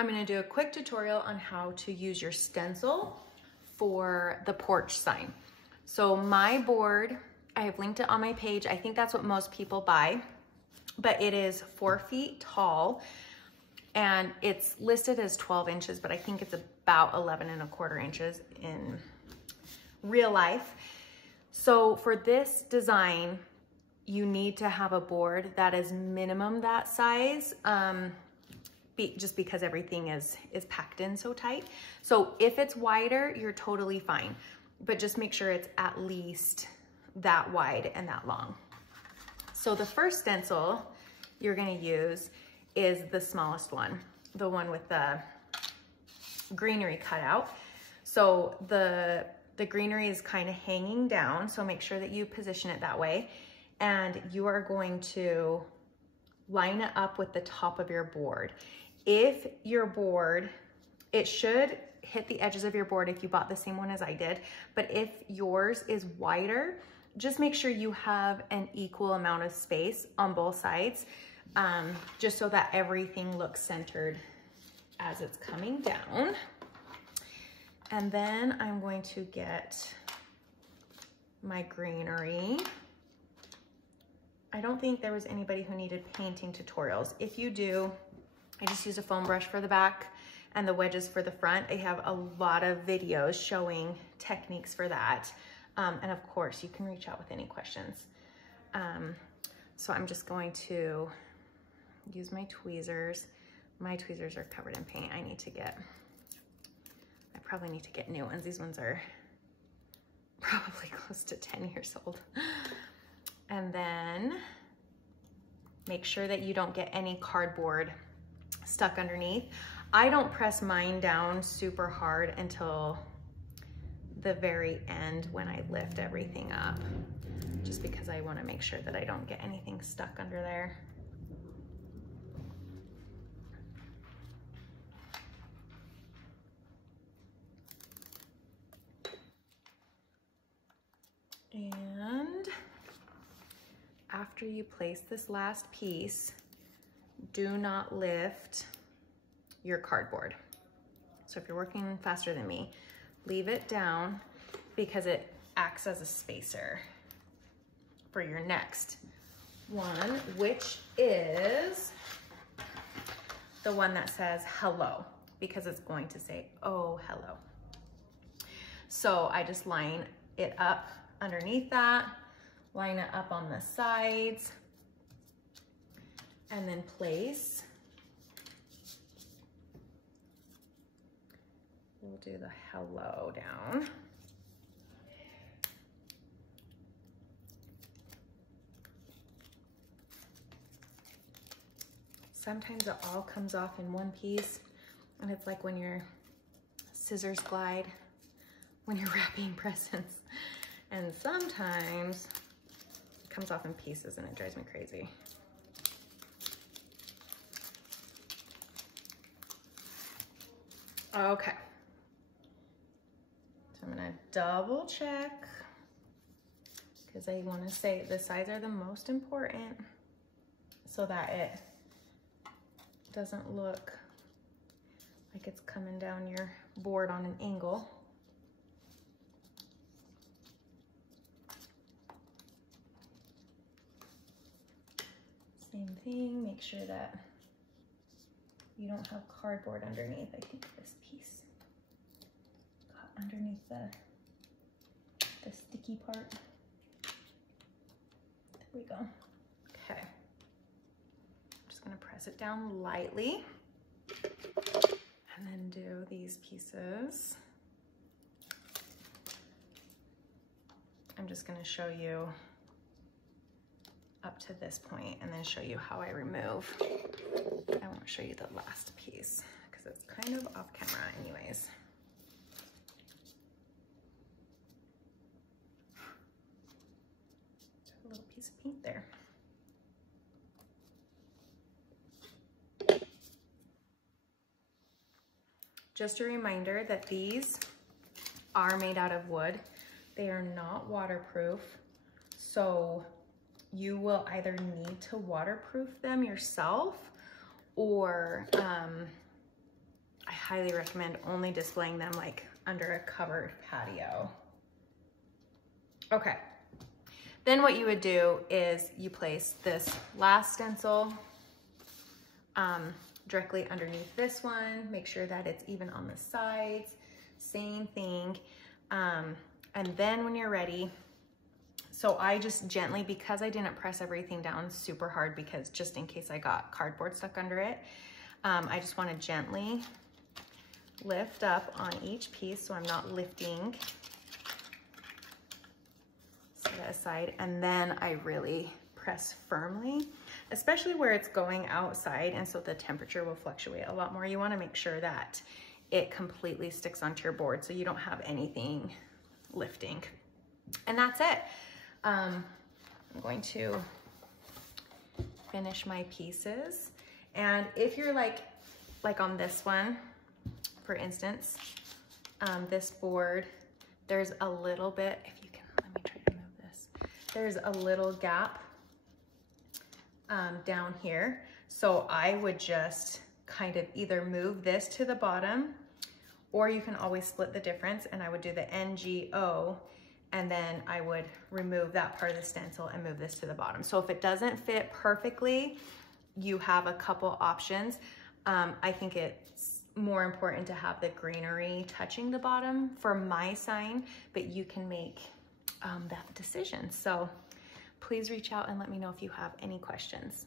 I'm gonna do a quick tutorial on how to use your stencil for the porch sign. So my board, I have linked it on my page. I think that's what most people buy, but it is 4 feet tall and it's listed as 12 inches, but I think it's about 11¼ inches in real life. So for this design, you need to have a board that is minimum that size, just because everything is packed in so tight. So if it's wider, you're totally fine, but just make sure it's at least that wide and that long. So the first stencil you're gonna use is the smallest one, the one with the greenery cut out. So the greenery is kind of hanging down, so make sure that you position it that way. And you are going to line it up with the top of your board. If your board, it should hit the edges of your board if you bought the same one as I did, but if yours is wider, just make sure you have an equal amount of space on both sides, just so that everything looks centered as it's coming down. And then I'm going to get my greenery. I don't think there was anybody who needed painting tutorials. If you do, I just use a foam brush for the back and the wedges for the front. I have a lot of videos showing techniques for that. And of course, you can reach out with any questions. So I'm just going to use my tweezers. My tweezers are covered in paint. I probably need to get new ones. These ones are probably close to 10 years old. And then make sure that you don't get any cardboard stuck underneath. I don't press mine down super hard until the very end when I lift everything up, just because I want to make sure that I don't get anything stuck under there. And after you place this last piece, do not lift your cardboard. So if you're working faster than me, leave it down because it acts as a spacer for your next one, which is the one that says hello, because it's going to say, oh, hello. So I just line it up underneath that, line it up on the sides, and then place. We'll do the hello down. Sometimes it all comes off in one piece, and it's like when your scissors glide when you're wrapping presents. And sometimes it comes off in pieces and it drives me crazy. Okay. So I'm gonna double check because I want to say the sides are the most important so that it doesn't look like it's coming down your board on an angle. Same thing, make sure that you don't have cardboard underneath. I think this piece got underneath the sticky part. There we go. Okay. I'm just gonna press it down lightly and then do these pieces. I'm just gonna show you up to this point and then show you how I remove. I won't show you the last piece because it's kind of off camera anyways. A little piece of paint there. Just a reminder that these are made out of wood. They are not waterproof, so you will either need to waterproof them yourself or highly recommend only displaying them like under a covered patio. Okay, then what you would do is you place this last stencil directly underneath this one. Make sure that it's even on the sides, same thing. And then when you're ready, so I just gently, because I didn't press everything down super hard because just in case I got cardboard stuck under it, I just want to gently lift up on each piece so I'm not lifting. Set it aside, and then I really press firmly, especially where it's going outside, and so the temperature will fluctuate a lot more. You want to make sure that it completely sticks onto your board so you don't have anything lifting. And that's it. I'm going to finish my pieces. And if you're like on this one, for instance, this board, there's a little bit, if you can, let me try to move this. There's a little gap down here. So I would just kind of either move this to the bottom, or you can always split the difference, and I would do the NGO, and then I would remove that part of the stencil and move this to the bottom. So if it doesn't fit perfectly, you have a couple options. I think it's more important to have the greenery touching the bottom for my sign, but you can make that decision. So please reach out and let me know if you have any questions.